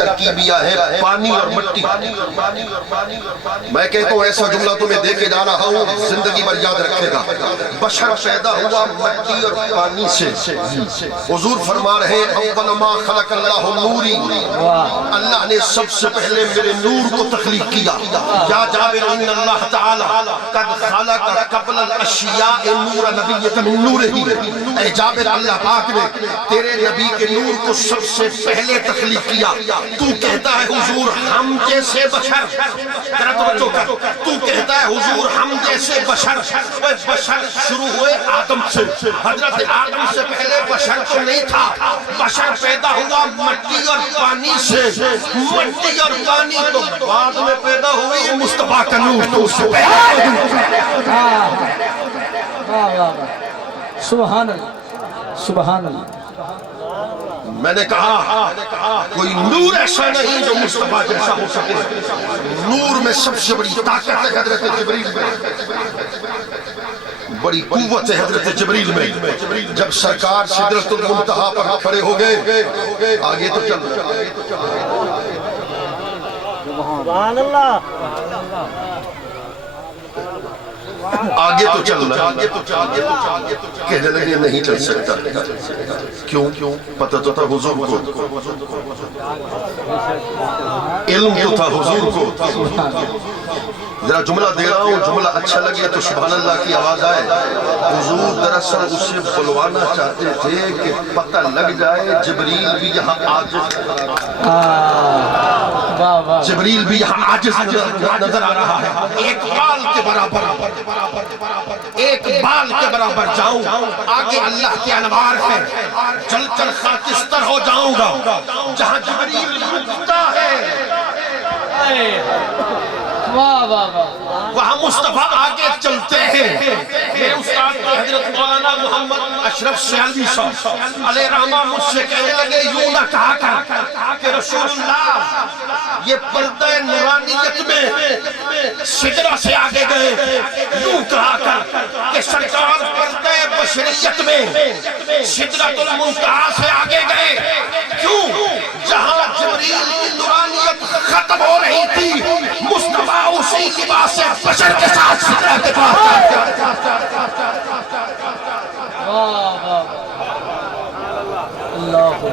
ترکیبیہ ہے پانی اور مٹی. میں کہتا ہوں ایسا جملہ تمہیں دے کے جا رہا ہوں زندگی بھر یاد رکھے گا. بشر پیدا ہوا مٹی اور پانی سے. حضور فرما رہے اول ما خلق اللہ نوری, اللہ نے سب سے پہلے میرے نور کو تخلیق کیا. یا جابر ان اللہ تعالی قد خلق قبل الاشیاء نور نبیک من نورہ. اے جابر اللہ پاک نے تیرے نبی کے نور کو سب سے پہلے تخلیق کیا. تو کہتا ہے حضور ہم جیسے بشر, ذرا توجہ کر, تو کہتا ہے حضور ہم جیسے بشر. بشر شروع ہوئے آدم سے, حضرت آدم سے پہلے بشر تو نہیں تھا. بشر پیدا ہوا مٹی اور پانی سے. مٹی اور پانی تو بعد میں پیدا ہوئی مصطفیٰ کا نور تو اس سے سبحان اللہ سبحان اللہ. میں نے کہا کوئی نور ایسا نہیں جو مصطفیٰ جیسا ہو سکے. نور میں سب سے بڑی طاقت ہے حضرت جبریل میں, بڑی قوت ہے حضرت جبریل میں. جب سرکار سدرۃ المنتہا پر کھڑے ہو گئے, آگے تو چل سبحان اللہ, آگے تو چلنا, کہنے لگے نہیں چل سکتا. کیوں؟ پتہ تو تھا حضور کو, علم تو تھا حضور کو. ذرا جملہ دے رہا ہوں, جملہ اچھا لگے تو سبحان اللہ کی آواز آئے. حضور دراصل اسے بلوانا چاہتے تھے کہ پتہ لگ جائے جبریل بھی یہاں عاجز, جبریل بھی یہاں عاجز نظر آ رہا ہے. ایک بال کے برابر, ایک بال کے برابر جاؤں, آگے اللہ کے انوار ہے. چل چل خاکستر ہو جاؤں گا جہاں جبریل رکتا ہے, وہاں مصطفیٰ آگے چلتے ہیں. میرے استاد حضرت مولانا محمد اشرف سیالوی صاحب علیہ رحمہ مجھ سے کہنے لگے یوں نہ کہا کر کہ رسول اللہ یہ پردہ نورانیت میں سدرہ سے آگے گئے. یوں کہا کر کہ سرکار پردہ بشریت میں سدرۃ المنتہا سے آگے گئے. کیوں؟ جہاں جبریل کی نورانیت ختم ہو رہی تھی, مصطفیٰ اسی لباس بشر کے ساتھ سدرہ کے پاس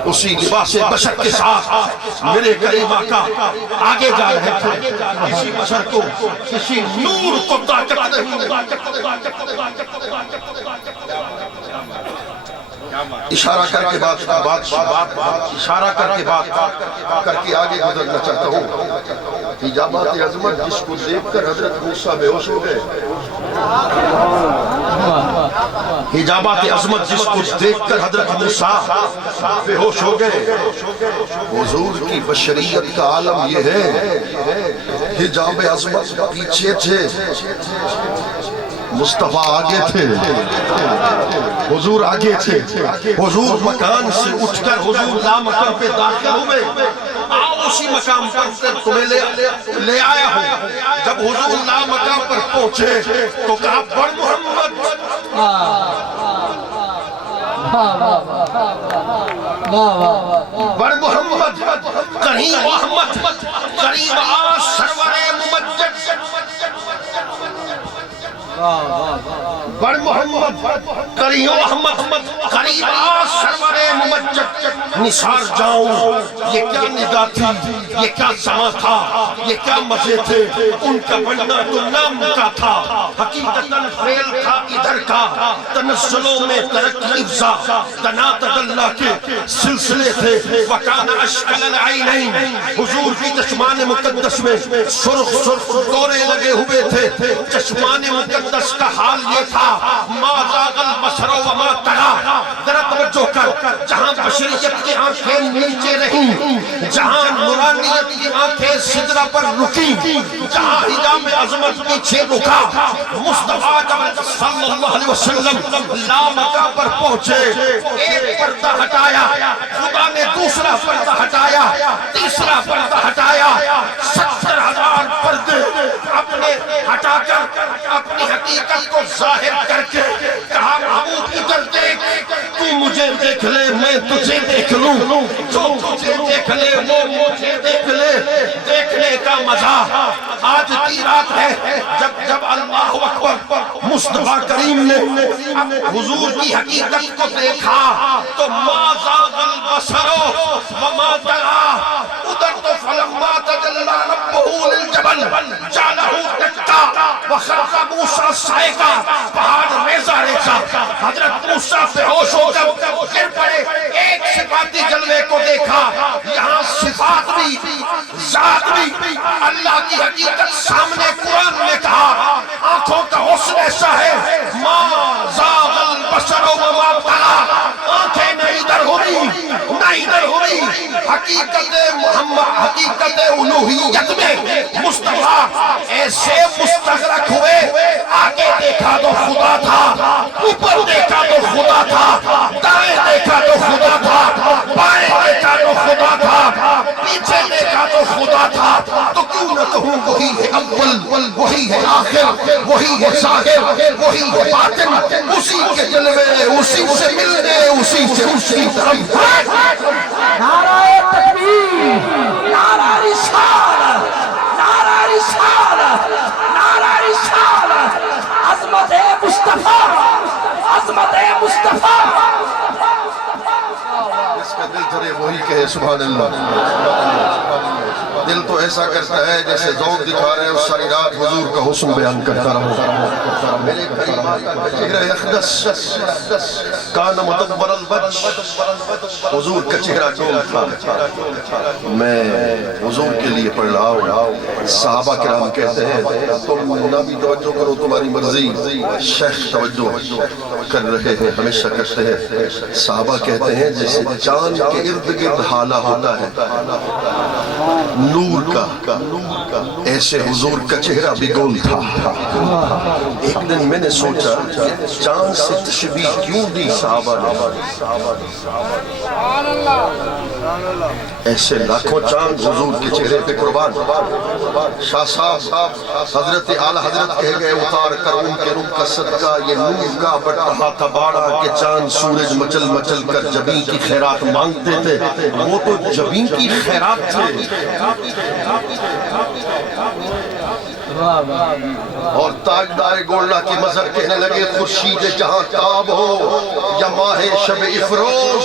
اسی لباس بشر کے ساتھ میرے کریم آقا آگے جا رہے تھے. کسی بشر کو, کسی نور کو طاقت نہیں. اشارہ کر کے بات اشارہ کر کے بات کر کے آگے گزرنا چاہتا ہوں. حجابات عظمت جس کو دیکھ کر حضرت موسیٰ بے ہوش ہو گئے. حجابات عظمت جس کو دیکھ کر حضرت موسیٰ بے ہوش ہو گئے. حضور کی بشریت کا عالم یہ ہے, حجاب عظمت پیچھے تھے, مصطفیٰ آگے تھے, حضور آگے تھے. حضور مکان سے اٹھ کر حضور لا مکان پہ داخل ہوئے. آؤ اسی مقام پر تمہیں لے آیا ہوں. جب حضور لا مکان پر پہنچے تو کہا بڑ محمد, بڑ محمد, قریب احمد, قریب آ سرور ممجد. بڑ محمد, قریب احمد, قریب آ سرور ممجد. نثار جاؤں, یہ کیا نگاہ تھی, یہ کیا سما تھا, یہ کیا مزے تھے. ان کا بننا تو نام کا تھا, حقیقتاً فعل تھا ادھر کا. تنزلوں میں ترقی افزا, دنات اللہ کے سلسلے تھے. وکان اشکل العینین, حضور کی چشمان مقدس میں سرخ سرخ دورے لگے ہوئے تھے. چشمان مقدس کا حال یہ تھا, ما زاغ البصر وما طغى. ذرا توجہ کر, جہاں بشریت کی آنکھیں نیچے رہیں, جہاں نورانیت کی آنکھیں سدرہ پر رکیں, جہاں حجاب عظمت پیچھے رکا, مصطفیٰ جب صلی اللہ علیہ وسلم لا مکان پر پہنچے, ایک پردہ ہٹایا, خدا نے دوسرا پردہ ہٹایا, تیسرا پردہ ہٹایا, 70,000 پردے اپنے ہٹا کر اپنی حقیقت کو ظاہر کر کے کہا محمود ادھر دیکھ, تو مجھے دیکھ لے میں تجھے دیکھ لوں، جو تجھے دیکھ لے وہ مجھے دیکھ لے، دیکھنے کا مزہ آج کی رات ہے جب اللہ اکبر مصطفیٰ کریم نے حضور کی حقیقت کو دیکھا تو ما زاغ البصر وما طغى، ادھر تو فلما تجلی ربہ للجبل جعلہ دکا وخر موسیٰ صعقا، پہاڑ ریزہ ریزہ، حضرت موسیٰ بے ہوش ہو کر گر پڑے، ایک صفاتی جلوے کو دیکھا، یہاں صفات بھی ذات بھی اللہ کی حقیقت سامنے قرآن نے کہا، آنکھوں کا حسن ایسا ہے ما زاغ البصر وما طغى، آنکھیں نہ ادھر ہوئی نہ ادھر ہوئی، حقیقت محمد حقیقت الوہیت میں مصطفیٰ ایسے مستغرق ہوئے، آگے دیکھا تو خدا تھا، اوپر دیکھا تو خدا تھا، دائیں دیکھا تو خدا تھا، بائیں دیکھا تو خدا تھا، پیچھے دیکھا تو خدا تھا، تو کیوں نہ کہوں وہی ہے اول وہی ہے آخر وہی ہے ظاہر وہی ہے باطن، اسی کے جلوے اسی سے ملنے اسی سے اسی طرف۔ نعرہ تکبیر، نعرہ رسالت، نعرہ رسالت، نعرہ رسالت، عظمت مصطفیٰ، عظمت مصطفیٰ۔ اس کا دل تھرے وہی کہے سبحان اللہ، دل تو ایسا کرتا ہے جیسے ذوق دکھا رہے اس ساری رات حضور کا حسن بیان کرتا رہا۔ میرے قریب آتا ہے چہرہ اقدس کان مدبر الوجہ، حضور کا چہرہ گول تھا۔ میں حضور کے لیے پڑھ رہا ہوں، صحابہ کرام کہتے ہیں تم نہ بھی توجہ کرو تمہاری مرضی، شیخ توجہ کر رہے ہیں ہمیشہ کرتے ہیں۔ صحابہ کہتے ہیں جیسے چاند کے ارد گرد حالہ ہوتا ہے نور کا، ایسے حضور کا چہرہ بھی گول تھا۔ ایک دن میں نے سوچا چاند سے تشبیہ کیوں دی صحابہ نے، ایسے لاکھوں چاند حضور کے چہرے پہ قربان۔ شاہ صاحب حضرت اعلیٰ حضرت کہہ گئے اتار کر ان کے رخ کا صدقہ یہ نور کا بٹ رہا تھا باڑا کہ چاند سورج مچل مچل کر جبیں کی خیرات مانگتے تھے، وہ تو جبیں کی خیرات تھے۔ اور تاجدار گولڈا کی مظہر کہنے لگے خورشید جہاں تاب ہو یا ماہ شب افروز،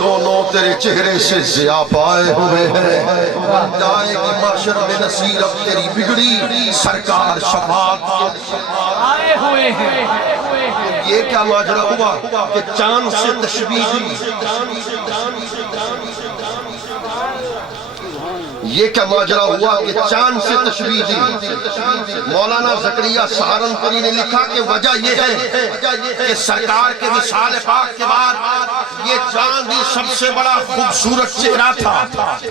دونوں تیرے چہرے سے ضیاء پائے ہوئے ہیں، جائے گی معاشر میں نصیر اب تیری بگڑی سرکار شفاعت آئے ہوئے ہیں۔ یہ کیا ماجرا ہوا کہ چاند سے تشبیہ دی، یہ کیا ماجرا ہوا کہ چاند سے تشبیہ دی۔ مولانا زکریا سہارنپوری نے لکھا کہ وجہ یہ ہے کہ سرکار کے وصال پاک کے بعد یہ چاند ہی سب سے بڑا خوبصورت چہرہ تھا،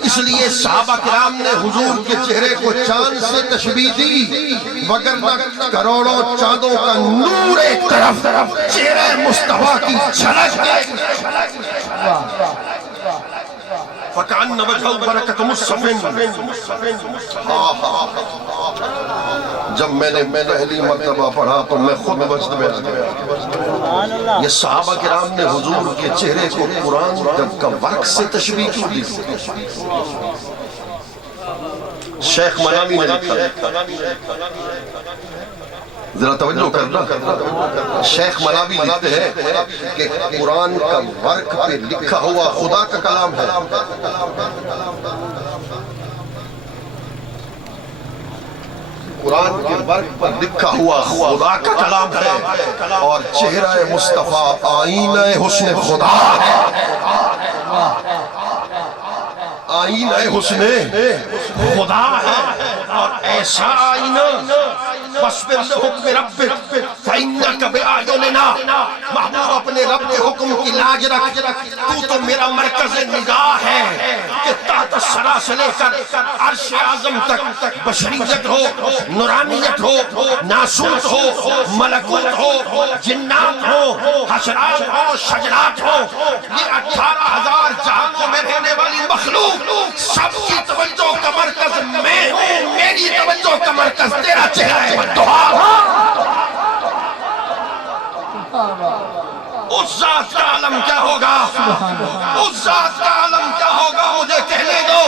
اس لیے صحابہ کرام نے حضور کے چہرے کو چاند سے تشبیہ دی، وگرنہ کروڑوں چاندوں کا نور ایک طرف، چہرہ مصطفیٰ کی جھلک ایک فَكَأَنَّ وَجْهَهُ بَرَكَةُ مُصْطَفٍ۔ جب میں نے پہلی مرتبہ پڑھا تو میں خود وجد میں آ گیا۔ یہ صحابہ کرام نے حضور کے چہرے کو قرآن کا ورق سے تشبیہ کیوں دی؟ شیخ مناوی نے لکھا، ذرا توجہ کرنا، شیخ مناوی لکھتے ہیں کہ قرآن کا ورق پہ لکھا ہوا خدا کا کلام ہے۔ قرآن کے ورق پر لکھا ہوا خدا کا کلام ہے، اور چہرہ مصطفیٰ آئینہ حسن خدا ہے، آئینہ حسن خدا ہے، اور ایسا آئینہ فاصبر لحکم ربک فإنک بأعیننا، محبوب اپنے رب کے حکم کی لاج رکھ، تو تو میرا مرکز نگاہ ہے کہ تحت الثری سے لے کر عرش اعظم تک بشریت ہو، نورانیت ہو، ناسوت ہو، ملکوت ہو، جنات ہو، حشرات ہو، شجرات ہو، یہ 18,000 جہانوں میں رہنے والی مخلوق سب کی توجہ کا مرکز میں ہوں، میری توجہ کا مرکز تیرا چہرہ ہے۔ اس ذات کا عالم کیا ہوگا، اس ذات کا عالم کیا ہوگا، مجھے کہنے دو۔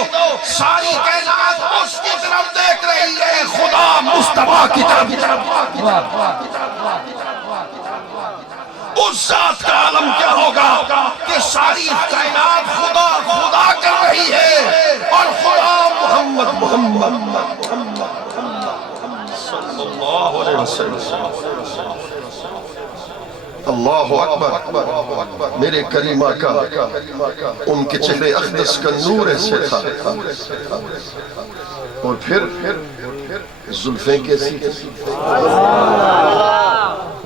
ساری کائنات اس کی طرف دیکھ رہی ہے، خدا مصطفیٰ کی طرف۔ اس ذات کا عالم کیا ہوگا کہ ساری کائنات خدا خدا کر رہی ہے، اور خدا محمد صلی اللہ علیہ وسلم۔ اللہ اکبر، میرے کریم آقا ان کے چہرے اقدس کا نور ایسے تھا، اور پھر زلفیں کیسی تھی،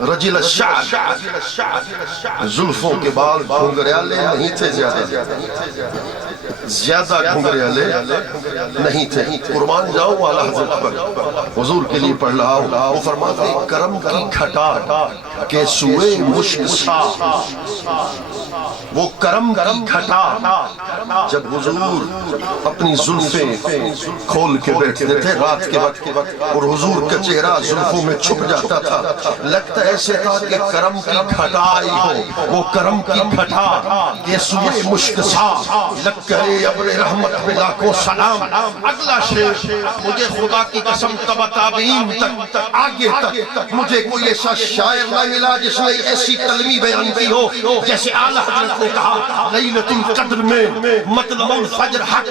رجل الشعر، زلفوں کے بال گھنگریالے نہیں تھے، زیادہ گھنگریالے نہیں تھے۔ قربان جاؤں اعلیٰ حضرت پر، حضور کے لیے پڑھ رہا ہوں، وہ فرماتے ہیں کرم کی گھٹا کے سوئے مشک سا، وہ کرم کی گھٹا۔ جب حضور اپنی زلفیں کھول کے بیٹھتے تھے رات کے وقت، اور حضور کا چہرہ زلفوں میں چھپ جاتا تھا، لگتا ایسے تھا کہ کرم کی گھٹا آئی ہو، وہ کرم کی گھٹا کے سوئے مشک سا، لگ کرے ابر رحمت پہ لاکھوں سلام۔ اگلا شعر مجھے خدا کی قسم تبا تابعین تک آگے تک مجھے کوئی ایسا شاعر نہ ملا جس نے ایسی تلمی بیان کی ہو جیسے اعلیٰ حضرت نے کہا لیلۃ القدر میں مطلع الفجر حق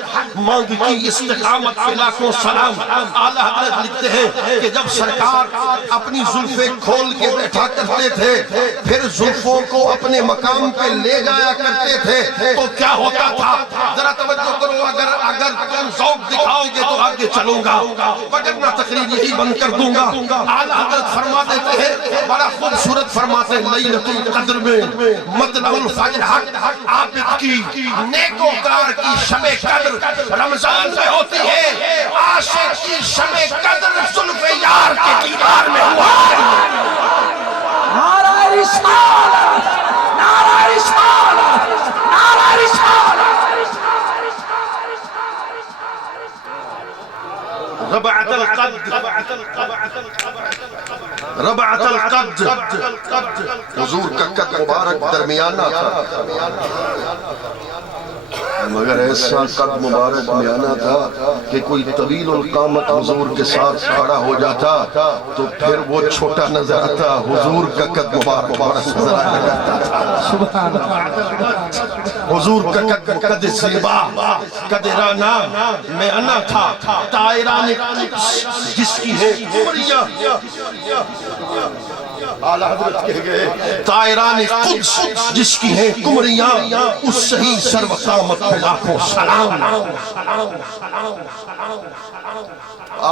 مانگ کی استقامت پہ لاکھوں سلام۔ اعلیٰ حضرت لکھتے ہیں کہ جب سرکار اپنی زلفیں کھول کے بیٹھا کرتے تھے، پھر زلفوں کو اپنے مقام پہ لے جایا کرتے تھے، تو کیا ہوتا تھا؟ ذرا توجہ کرو، اگر تم ذوق دکھاؤ گے تو آگے چلوں گا، وگرنہ تقریر یہی بند کر دوں گا۔ اعلیٰ حضرت فرما دیتے ہیں، بڑا خوبصورت فرماتے ہیں، لیلۃ القدر میں مطلع الفجر حق عابد کی نیکوکار کی شب قدر رمضان میں ہوتی ہے، عاشق کی شب قدر زلف یار کے دیدار میں ہوا کرتی ہے۔ نعرہ رسالت، نعرہ رسالت، نعرہ رسالت۔ ربعت القد، ربعت القد، حضور کا قد مبارک درمیانہ تھا، مگر ایسا قد مبارک میانہ تھا کہ کوئی طویل القامت حضور کے ساتھ کھڑا ہو جاتا تو پھر وہ چھوٹا نظر آتا، حضور کا قد مبارک نظر آتا تھا۔ حضور کا قد زیبا، قد رانا میانہ تھا، طائران قدس جس کی ہے قمریہ، اعلیٰ حضرت کہہ گئے طائران قدس جس کی ہے قمریاں، اس صحیح سر و قامت پہ لاکھوں سلام۔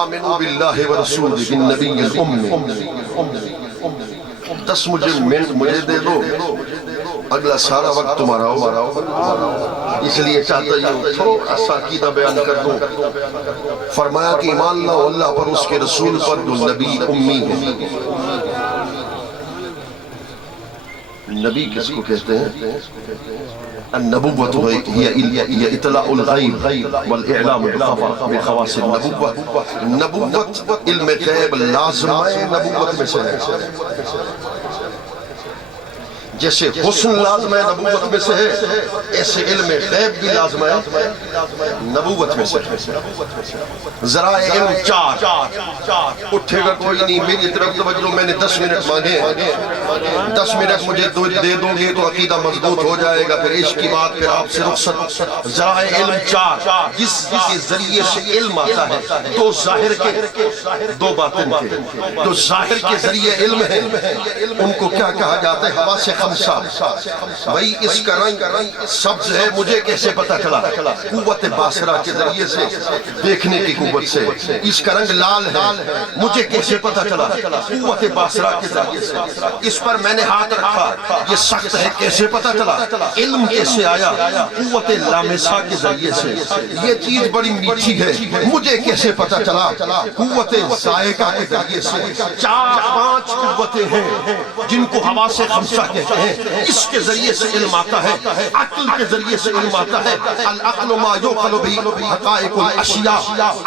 آمنوا باللہ ورسولہ النبی الأمی۔ 10 مجھے دے دو، اگلا سارا وقت تمہارا ہو، اس لیے چاہتا ہوں تھوڑا سا عقیدہ بیان کر دوں۔ فرمایا کہ ایمان لاؤ اللہ پر، اس کے رسول پر جو نبی امی ہے۔ نبی کس کو کہتے ہیں؟ النبوت هي اطلاع الغیب والاعلام بخواص النبوت۔ نبوت علم غیب لازمہ نبوت میں سے ہے، جیسے حسن لازمہ نبوت میں سے ہے، ایسے علم غیب بھی لازمہ نبوت میں سے ہے۔ ذرائع علم 4، اٹھے گا کوئی نہیں، میری طرف توجہ، میں نے 10 منٹ مانگے، 10 منٹ مجھے دے دو گے تو عقیدہ مضبوط ہو جائے گا، پھر عشق کی بات، پھر آپ سے رخصت۔ ذرائع علم 4، جس کے ذریعے سے علم آتا ہے، تو ظاہر کے دو باطن کے، تو ظاہر کے ذریعے علم ہے، ان کو کیا کہا جاتا ہے؟ حواس خمسہ۔ بھئی اس کا رنگ سبز ہے، مجھے کیسے پتہ چلا؟ قوت باصرہ کے ذریعے سے، دیکھنے کی قوت سے۔ اس کا رنگ لال ہے، مجھے کیسے پتہ چلا؟ قوت باصرہ کے ذریعے سے۔ اس پر میں نے ہاتھ رکھا، یہ سخت ہے، کیسے پتہ چلا؟ علم کیسے آیا؟ قوت لامسہ کے ذریعے سے۔ یہ چیز بڑی میٹھی ہے، مجھے کیسے پتہ چلا؟ قوت ذائقہ کے ذریعے سے۔ 4-5 قوتیں ہیں جن کو حواس خمسہ کہتے ہیں، اس کے ذریعے سے علم آتا ہے، عقل کے ذریعے سے علم آتا ہے۔ العقل ما یعقل به حقائق الاشیاء،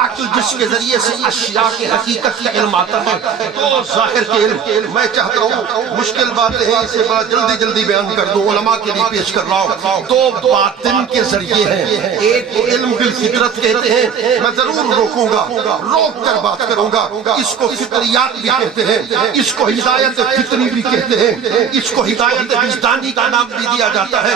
عقل جس کے ذریعے سے اشیاء کے حقیقت کا علم آتا ہے۔ تو ظاہر کے علم، میں چاہتا ہوں مشکل باتیں ہیں، اسے بڑا جلدی بیان کر دوں، علماء کے لیے پیش کر رہا ہوں۔ دو باطن کے ذریعے ہیں، ایک تو علم بالفطرت کہتے ہیں، میں ضرور روک کر بات کروں گا، اس کو فطریات بھی کہتے ہیں، اس کو ہدایت فطری بھی کہتے ہیں، اس کو ہدایت وجدانی کا نام بھی دیا جاتا ہے۔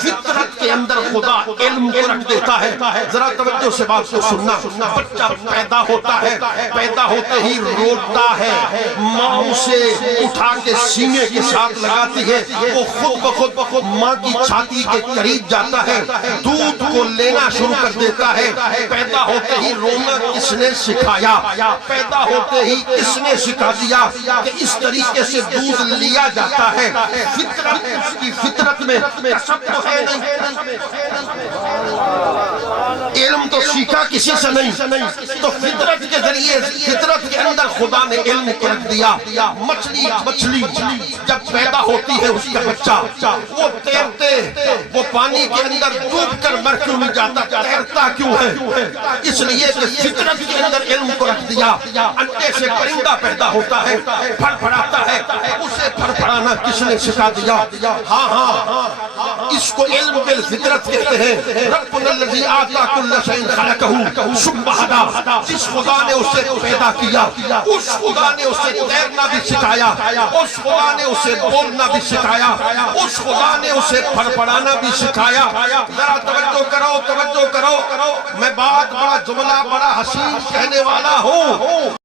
فطرت کے اندر خدا علم کو رکھ دیتا ہے۔ ذرا توجہ سے بات کو سننا، بچہ پیدا ہوتا ہے، پیدا ہوتے ہی روتا ہے، ماں اسے اٹھا کے سینے کے ساتھ لگاتی ہے، وہ خود بخود ماں کی چھاتی کے قریب جاتا ہے، دودھ کو لینا شروع کر دیتا ہے۔ پیدا ہوتے ہی رونا کس نے سکھایا؟ پیدا ہوتے ہی کس نے سکھا دیا کہ اس طریقے سے دودھ لیا جاتا ہے؟ فطرت، اس کی فطرت میں سب تو ہے نہیں، علم تو سیکھا کسی سے نہیں، تو فطرت کے ذریعے، فطرت کے اندر خدا نے علم کو رکھ دیا۔ مچھلی جب پیدا ہوتی ہے اس کا بچہ، وہ تیرتے، وہ پانی کے اندر ڈوب کر مر کیوں نہیں جاتا؟ تیرتا کیوں ہے؟ اس لیے کہ فطرت کے اندر علم کو رکھ دیا۔ انڈے سے پرندہ پیدا ہوتا ہے، پھڑ پھڑاتا ہے، اسے پھڑ پھڑانا کس نے سکھا دیا؟ ہاں، اس کو علم بالفطرت کہتے ہیں۔ ربنا الذی آتا کل شیء خلقہ ثم ہدی، جس خدا نے اسے پیدا کیا، اس خدا نے اسے تیرنا بھی سکھایا، اس خدا نے اسے بولنا بھی سکھایا، اس خدا نے اسے پھڑ پھڑانا بھی سکھایا۔ ذرا توجہ کرو، میں بات بڑا جملہ بڑا حسین کہنے والا ہوں۔